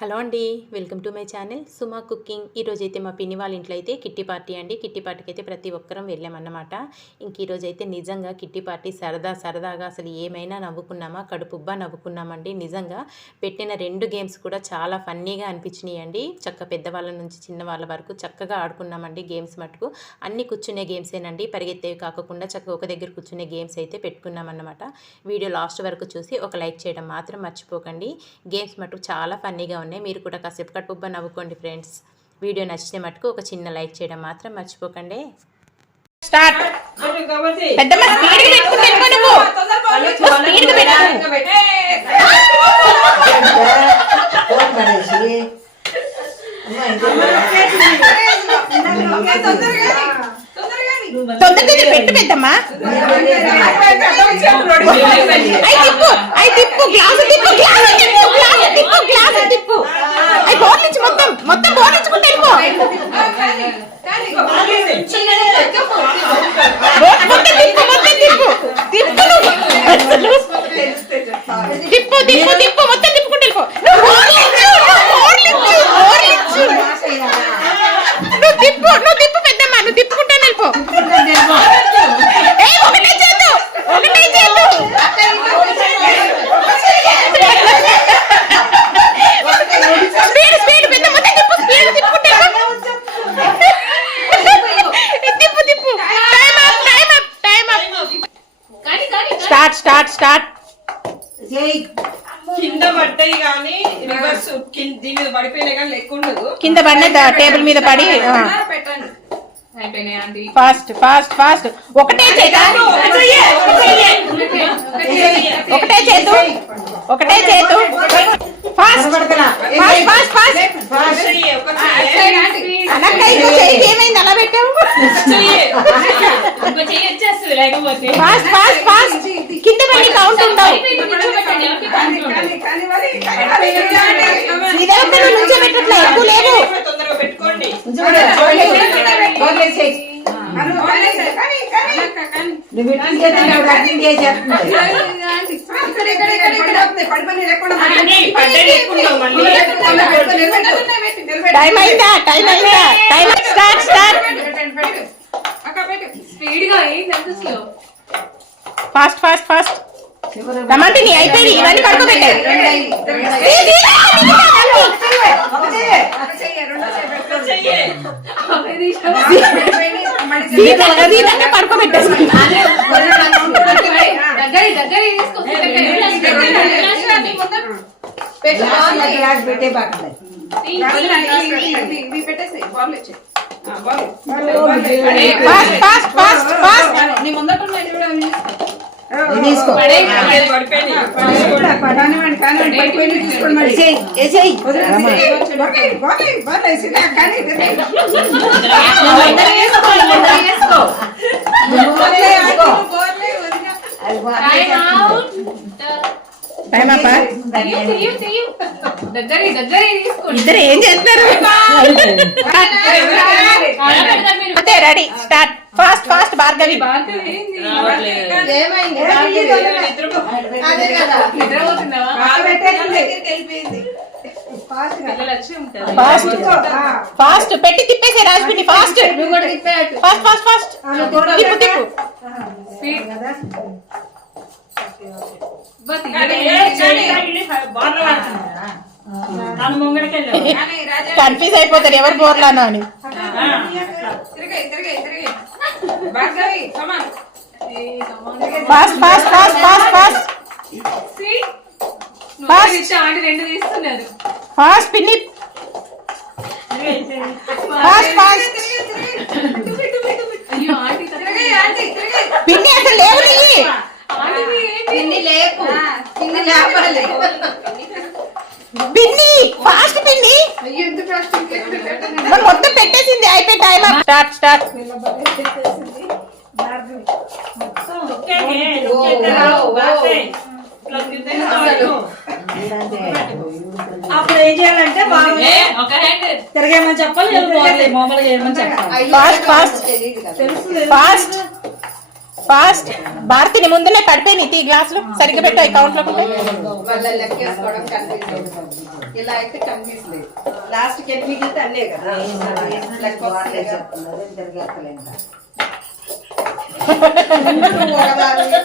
Hello అండి welcome to my channel Suma cooking. ఈరోజైతే అయితే మా పిన్ని వాళ్ళ ఇంట్లో అయితే కిట్టి పార్టీ అండి. కిట్టి పార్టీకి అయితే ప్రతి ఒక్కరం వెళ్ళామన్నమాట. ఇంక ఈరోజు అయితే నిజంగా కిట్టి పార్టీ సరదా సరదాగా అసలు ఏమైనా నవ్వుకున్నామా కడుపుబ్బా నవ్వుకున్నామండి. నిజంగా పెట్టిన రెండు గేమ్స్ కూడా చాలా ఫన్నీగా అనిపించినాయండి. చక్క పెద్దవాళ్ళ నుంచి చిన్న వాళ్ళ వరకు చక్కగా ఆడుకున్నామండి గేమ్స్ మటుకు. అన్ని కూర్చునే గేమ్సేనండి. పరిగెత్తేవి కాకుండా చక్కగా ఒక దగ్గర కూర్చునే గేమ్స్ అయితే పెట్టుకున్నామన్నమాట. వీడియో లాస్ట్ వరకు చూసి ఒక లైక్ చేయడం మాత్రం మర్చిపోకండి. గేమ్స్ మటుకు చాలా ఫన్నీగా ఉన్నాయి మీరు కూడా కాసేపు కట్టుబ్బా నవ్వుకోండి ఫ్రెండ్స్ వీడియో నచ్చితే మటుకు ఒక చిన్న లైక్ చేయడం మాత్రం మర్చిపోకండి స్టార్ట్ పెద్దమ్మ వెళ్ళిపో నువ్వు తొందరగా పెట్టు పెద్దమ్మా. అయి తిప్పు అయి తిప్పు గ్లాసు తిప్పు గ్లాసు తిప్పు గ్లాసు తిప్పు గ్లాసు తిప్పు. అయి బోర్ నుంచి మొత్తం మొత్తం బోర్ నుంచుకుంటే వెళ్ళిపో. మొత్తం తిప్పు మొత్తం తిప్పు. తిప్పు తిప్పు తిప్పు తిప్పు మొత్తం తిప్పుకుంటే వెళ్ళిపో నువ్వు బోర్లించు, నువ్వు బోర్లించు, బోర్లించు. నువ్వు తిప్పు నువ్వు తిప్పు పెద్దమ్మ నువ్వు తిప్పుకుంటే వెళ్ళిపో ఏయ్, ఒకటే చేతు ఒకటే చేతు స్పీడ్ స్పీడ్ పెద్ద మొత్తం తిప్పు స్పీడ్ తిప్పుకుంటే తిప్పు తిప్పు time up time up time up start start start కింద పడ్డాయి కానీ రివర్స్ కింద దీని మీద పడిపోయినాయి కానీ లెక్క ఉండదు కింద పడిన టేబుల్ మీద పడి ఫాస్ట్ ఫాస్ట్ ఫాస్ట్. ఒకటే చేత ఒకటే చేతు ఒకటే చేతు ఫాస్ట్ ఫాస్ట్ ఫాస్ట్ ఫాస్ట్. అనక్క ఇంకో చేతికి ఏమైంది? అలా పెట్టావు? Fast fast fast. కింద పడి కౌంట్ ఉండవు. శ్రీదేవత నుంచో పెట్టట్లే ఎక్కువ లేవు టైం అయిందా? టైం అయిందా? టైం స్టార్ట్ స్టార్ట్ స్పీడ్గా అయింది స్లో ఫాస్ట్ ఫాస్ట్ ఫాస్ట్ రమంటి నీ అయిపోయింది ఇవన్నీ పడుకోబెట్టాయి పడుకోబెట్టేసి లాస్ట్లో గ్లాస్ పెట్టే. బాగుంది. ఫాస్ట్ ఫాస్ట్ ఫాస్ట్ ఫాస్ట్ ఇది తీసుకో. ఇద్దరు ఏం చేస్తున్నారు? అంతే ready start fast fast Bhargavi. Fast fast పెట్టి తిప్పేసే రాజపిండి ఫాస్ట్ ఫాస్ట్ ఫాస్ట్ ఫాస్ట్ తిప్పు తిప్పు. కన్ఫ్యూజ్ అయిపోతారు ఎవరు బోర్లానో అని పిన్ని. పిన్ని అసలు లేవు నీ పిన్ని ఫాస్ట్ పిన్ని మరి మొత్తం పెట్టేసింది అయిపోయి టైం స్టార్ట్ స్టార్ట్ అప్పుడు ఏం చేయాలంటే తిరగేమని చెప్పాలి మామూలుగా ఏమని చెప్పాలి. Fast fast fast. భారతిని ముందులే పడిపోయి తీ గ్లాసులు సరిగ్గా పెట్టు అకౌంట్లో వాళ్ళ లెక్కేసుకోవడం కన్ఫ్యూజ్ ఇలా అయితే కన్ఫ్యూజ్ లేదు లాస్ట్కి ఎన్ని మిగిలితే అన్నే కదా. లెక్క వస్తాయి కదా. నువ్వు ఒకదానివి.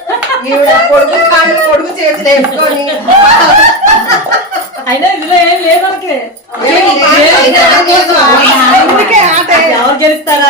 ఈవిడ పొడుగు కాళ్ళు పొడుగు చేతులు వేసుకొని. అయినా ఇందులో ఏం లేదు ఎవరు గెలుస్తారా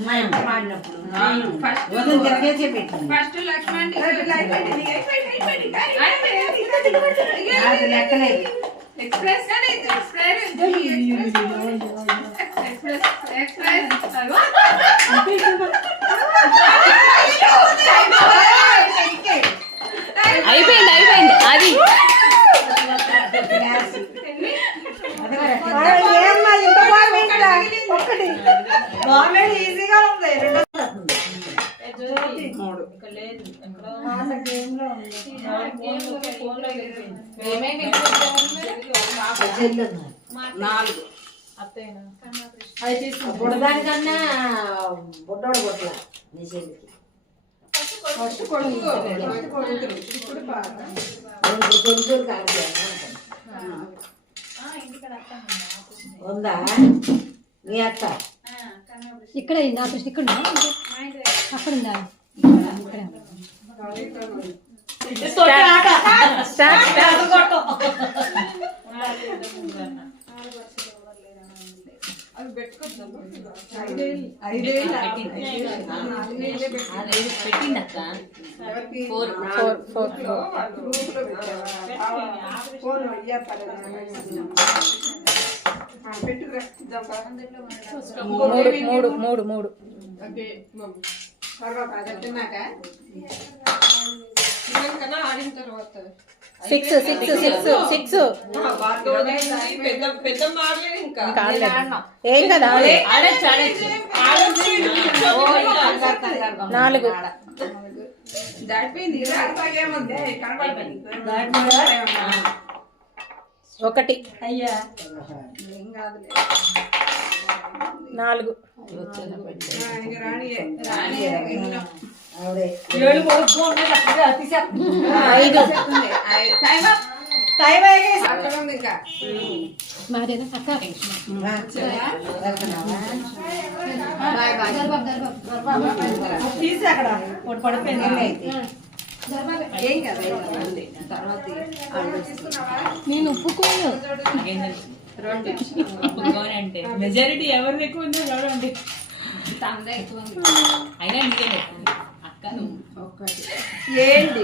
పెట్టాను మా అమ్మ మాడినప్పుడు వదిన తిరగేసే పెట్టింది నాకు లెక్కలేదు అయిపోయింది అయిపోయింది అది ఏమ్మా ఇంత బాగా ఒక్కటి బాగా ఈజీగా ఉంది రెండో మూడు నాలుగు. బుడదానికన్నా బుడ్డోడు బుట్ల నీ ఫస్ట్ కొడుకు. ఇప్పుడు కొడుకులు కాదు ఉందా? నీ అత్త? ఇక్కడ అయింది. ఆపరేషన్ ఇక్కడ ఉందా? అక్కడ ఉందా ఫోర్ ఫోర్ ఫోర్ ఫోన్ పెట్టుకురా మూడు మూడు మూడు మూడు తర్వాత అది తిన్నాక కన్నా ఆడిన తర్వాత సిక్స్ సిక్స్ సిక్స్ సిక్స్ పెద్ద పెద్ద మారలేదు ఇంకా. ఏం కదా? నాలుగు. ఒకటి. అయ్యా. ఏం కాదులే. నాలుగు. తీసి. అక్కడ పడిపోయింది. నేను ఒప్పుకోను అంటే. మెజారిటీ ఎవరిది ఎక్కువ ఉందో చూడండి అయినా అక్క ఏంటి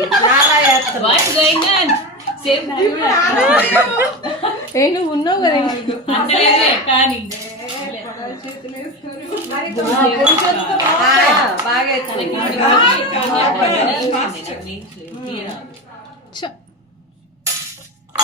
వాట్స్ గోయింగ్ ఆన్ సేమ్ ఏ నువ్వు ఉన్నావు కదా అంతలేదే కానీ బాగా.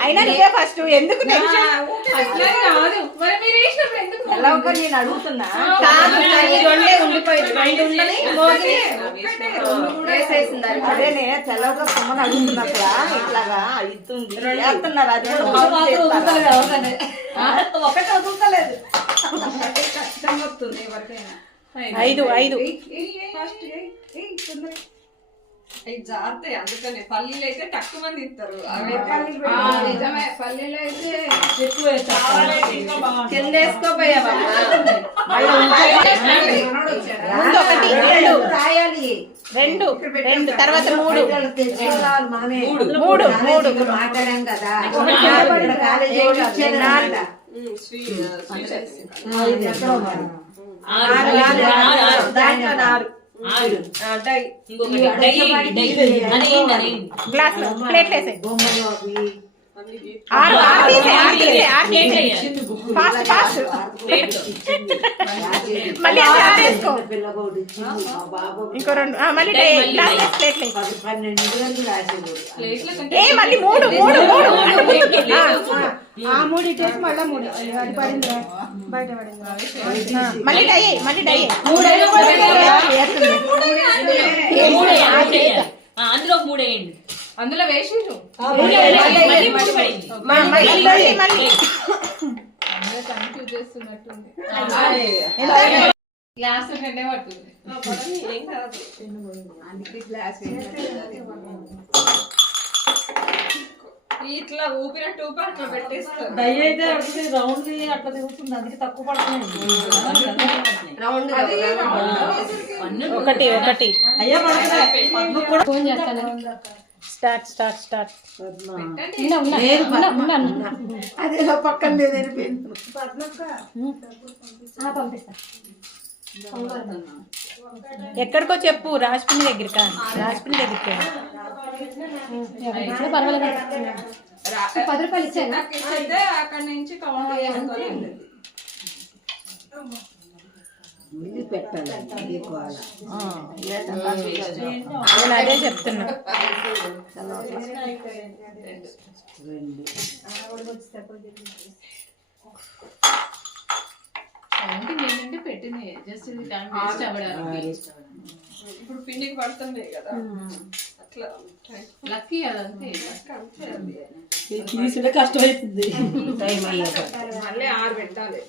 అయినా నువ్వే ఫస్ట్ ఎందుకు టెన్షన్ ఎలా ఒక నేను అడుగుతున్నా రెండే ఉండిపోయింది. రెండు ఉండని, మోగిని వేసేసింది అది. అదే నేను తెల్లగా సుమ్మని అడుగుతున్నా అక్కడ ఇట్లాగా చేస్తున్నారు అది? ఒకటి వదులుతలేదు ఎవరికైనా ఐదు ఐదు ఫస్ట్ అవి జారుతాయి అందుకనే. పల్లీలు అయితే తక్కువ మంది ఇస్తారు. నిజమే. పల్లీలో అయితే కింద వేసుకోపోయావా ముందు ఒకటి రెండు. రాయాలి. రెండు రెండు. తర్వాత మూడు. మూడు. మూడు. మాట్లాడాం కదా. కాలేజీ. దాంట్లో నాలుగు. Glass plate plate. మళ్ళీ ఇంకో రెండు ఆ, మళ్ళీ ఏ మళ్ళీ మూడు మూడు మూడు మూడు మళ్ళీ మూడు. అది పడింది బయట పడింది మళ్ళీ డై మళ్ళీ డై అందులో మూడు వేయండి. అందులో వేసిర్రు. మళ్ళీ మూడు పడింది. మళ్ళీ ఇట్లా ఊపినట్టు ఊపి అట్లా పెట్టేస్తారు. రౌండ్ అది వన్, ఒకటి ఒకటి. ఫోన్ చేస్తాను. Start start start. అదే పక్కన లేదు పంపిస్తా. ఎక్కడికో చెప్పు రాజపిల్లి దగ్గరకా? రాజపిల్లి దగ్గరికి? పర్వాలేదు. పది రూపాయలు ఇచ్చాను అక్కడ నుంచి. నేను అదే చెప్తున్నా. రెండు. కౌంటింగ్ ఏంటంటే పెట్టింది. జస్ట్ ఇది టైం వేస్ట్ అవ్వడానికి. ఇప్పుడు పిండికి పడుతుంది కదా. అట్లా. లక్కీ అదంతే. అంతే అది. టైం అయ్యాక మళ్ళీ ఆరు పెట్టాలి.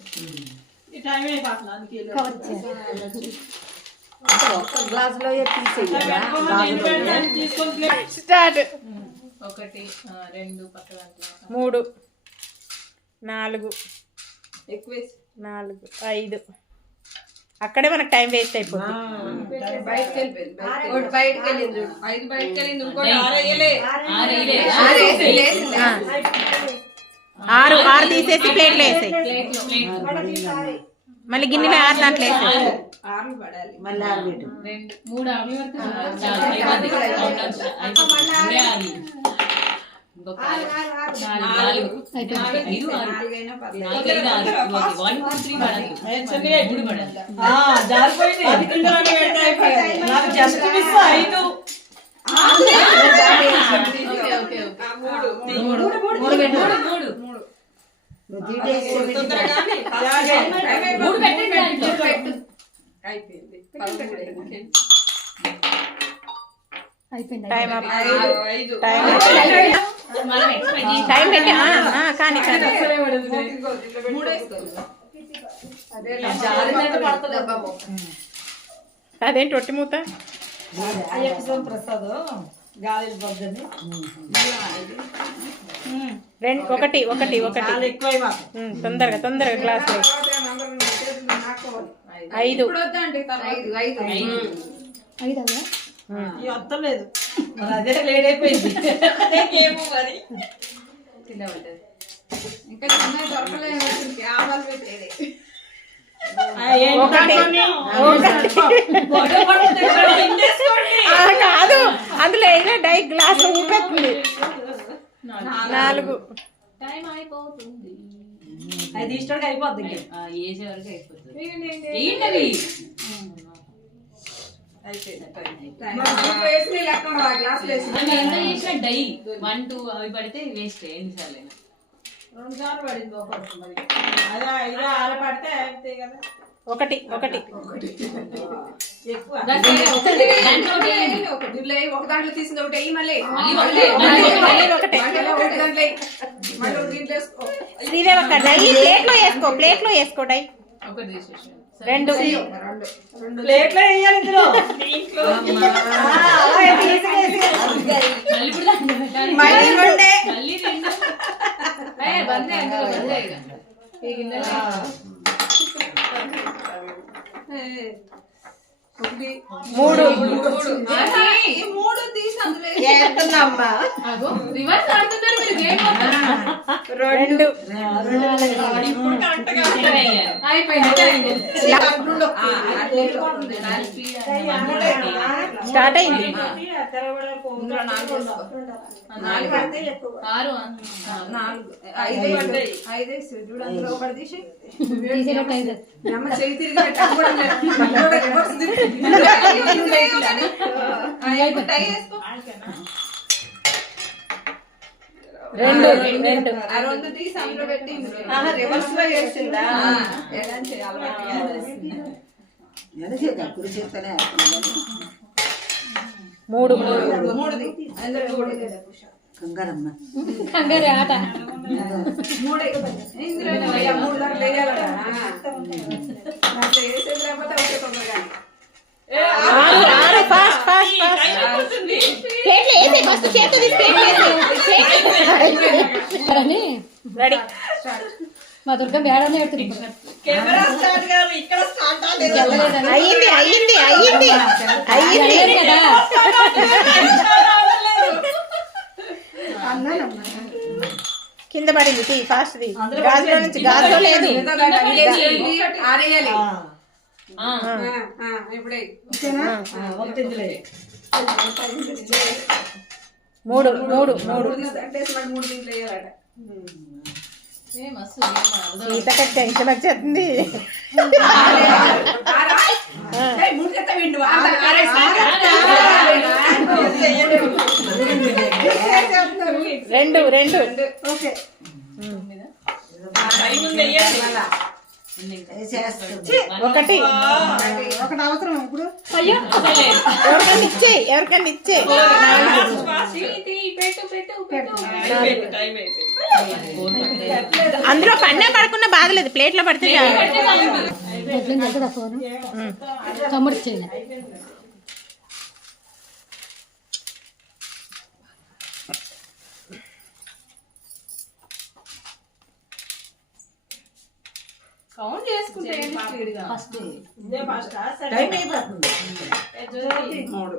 కవర్ ఇచ్చాను ఒక్క గ్లాసులో తీసేయాలి స్టార్ట్ ఒకటి ఆ, రెండు పక్క దాంట్లో మూడు నాలుగు. ఎక్కువ వేసి నాలుగు ఐదు. అక్కడే మనకు టైం వేస్ట్ అయిపోతుంది ఆరు ఆరు తీసేసి ప్లేట్లు వేసాయి. మళ్ళీ గిన్నెలో ఆరు దాంట్లో వేసాయి. మూడు అయిపోయింది. టైం ఐదు. ఐదు టైం పెట్టి. కానీ మూత? రెండు ఒకటి ఒకటి ఒకటి. తొందరగా తొందరగా గ్లాస్ ఐదు. ఇప్పుడు వద్దండి తర్వాత. ఏమో మరి కింద పడ్డది. ఇంకా చిన్న దొరకలేదు ఆవాలు పెట్టేది ఒకటి. ఒకటి. ఆ, కాదు. అందులో అయినా డై గ్లాస్ ఊపెత్తుంది నాలుగు. టైం అయిపోతుంది. అది ఇష్టం ఆ, ఏజ్ వరకు అయిపోతుంది ఏంటవి వేసి లెక్క గ్లాసులు వేసి మనం ఎంత చేసిన డై. వన్ టూ అవి పడితే వేస్ట్ ఎన్నిసార్లు అయినా రెండు సార్లు పడింది ఒకటి మరి. అదే ఐదో ఆరు పడితే అయిపోతాయి కదా. ఒకటి ఒకటి. ఎక్కువ. దాంట్లో ఒకటి దాంట్లో ఒకటి. వేయండి. ఒకటి. ఇట్లా వేయి, ఒక దాంట్లో తీసింది ఒకటి మళ్ళీ. మళ్ళీ ఒకటి. ఒకటి. దీంట్లో వేసుకో డై ప్లేట్లో వేసుకో డై. ఒకటి తీసేసాను రెండు. ప్లేట్లో వేయాలి ఇందులో. మూడు. ఈ మూడు తీసి రెండు అయిపోయింది అయిపోయింది. స్టార్ట్ అయింది. ఇందులో రెండు రెండు ఆ రెండు. తీసి అందులో పెట్టి రివర్స్లో వేసిందా ఆ, ఎలా చేయాలి. కుడి చేస్తేనే మూడు. మూడు. మూడుది. అందులో మూడు. కంగారమ్మ. కంగారు ఆట. మూడే. ఇందులో వేయాలి. మూడు దాకా వేయాలి కదా. దాంట్లో వేసేది లేకపోతే ఒకటే తొందరగా మా దుర్గం వేడనే పెడుతుంది. కెమెరా స్టార్ట్ కాదు ఇక్కడ స్టార్ట్ అవ్వలేదు అయ్యింది అయ్యింది అయ్యింది. కదా కింద పడింది తీ ఫాస్ట్ ది. గాజులో నుంచి గాజులో లేదు. ఆరేయాలి. ఆ, ఇప్పుడే. ఒకటి ఇందులో మూడు మూడు మూడు. సీతకి టెన్షన్ వచ్చేస్తుంది రెండు రెండు. చేస్తుంది ఒకటి. ఒకటి అవసరం ఇప్పుడు. ఎవరికన్నా ఇచ్చే ఎవరికన్నా ఇచ్చే. అందులో పడినా పడకున్నా బాధ లేదు ప్లేట్లో పడితే తమ్ముడు ఇచ్చేది కౌంట్ చేసుకుంటే ఏంటి స్పీడ్గా? ఫస్ట్ టైం అయిపోతుంది. మూడు.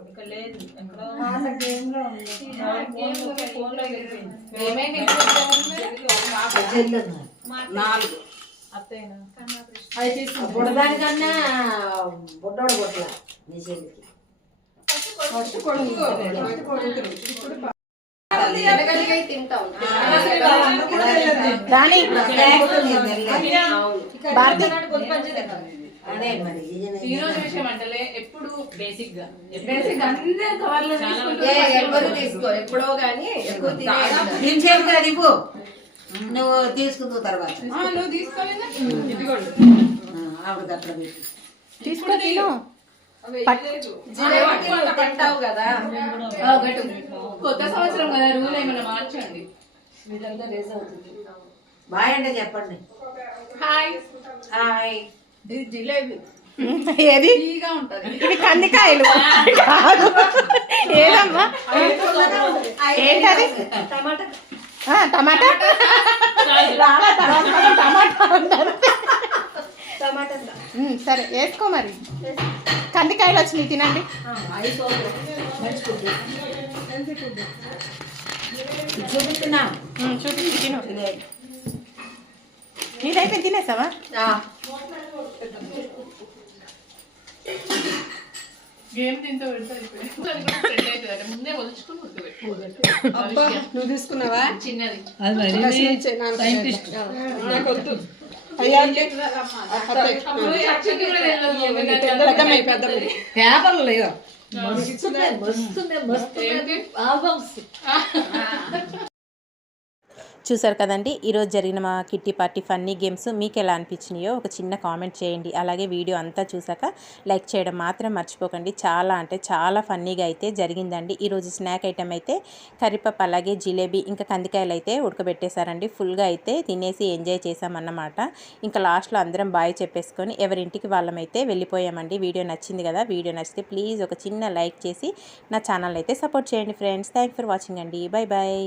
ఇప్పుడు నాలుగు బుడదానికన్నా బుడ్డోడు బుట్ల నీ చేతికి రాణి భారతి అదే మరి ఈయన- ఈ రోజు విషయం అంటలే ఎప్పుడు బేసిక్గా. బేసిక్ అందరు కవర్లు ఎవరు తీసుకో ఎప్పుడో గానీ ఎక్కువ తినేది నేను చేతి కాదు ఇవ్వు. నువ్వు తీసుకుందు తర్వాత. నువ్వు తీసుకోలేదా? ఆ, ఆవిడకి అట్లా పెట్టు. తీసుకో తిను జిలేబీ తింటావు కదా. కొత్త సంవత్సరం కదా రూల్ ఏమైనా మార్చండి. బాయ్ అంటే చెప్పండి. హాయ్ హాయ్ ఇది జిలేబీ. ఏది? తీగా ఉంటది. ఇవి కందికాయలు. కాదు. ఏదమ్మా? ఏంటది? ఆ, టమాటా? సరే వేసుకో మరి. కందికాయలు వచ్చినాయి తినండి. చూపిస్తున్నా. ఉమ్, చూపించి తిను. నీదైతే తినేసావా? నువ్వు తీసుకున్నావా? చిన్నది. నాకొద్దు అయ్యా అప్పుడు ఈ అచ్చకి కూడా తెలియదు. ఎందుకంటే పెద్దమ్మాయి పెద్దమ్మాయి పేపర్లు లేవు ఏంటి? చూసారు కదండి ఈరోజు జరిగిన మా కిట్టి పార్టీ ఫన్నీ గేమ్స్ మీకు ఎలా అనిపించినాయో ఒక చిన్న కామెంట్ చేయండి. అలాగే వీడియో అంతా చూసాక లైక్ చేయడం మాత్రం మర్చిపోకండి. చాలా అంటే చాలా ఫన్నీగా అయితే జరిగిందండి. ఈరోజు స్నాక్ ఐటెం అయితే కరిపప్పు అలాగే జిలేబీ ఇంకా కందికాయలు అయితే ఉడకబెట్టేశారండి. ఫుల్గా అయితే తినేసి ఎంజాయ్ చేసామన్నమాట ఇంకా లాస్ట్లో అందరం బాయ్ చెప్పేసుకొని ఎవరింటికి వాళ్ళమైతే వెళ్ళిపోయామండి. వీడియో నచ్చింది కదా వీడియో నచ్చితే ప్లీజ్ ఒక చిన్న లైక్ చేసి నా ఛానల్ అయితే సపోర్ట్ చేయండి ఫ్రెండ్స్. థ్యాంక్ ఫర్ వాచింగ్ అండి. Bye bye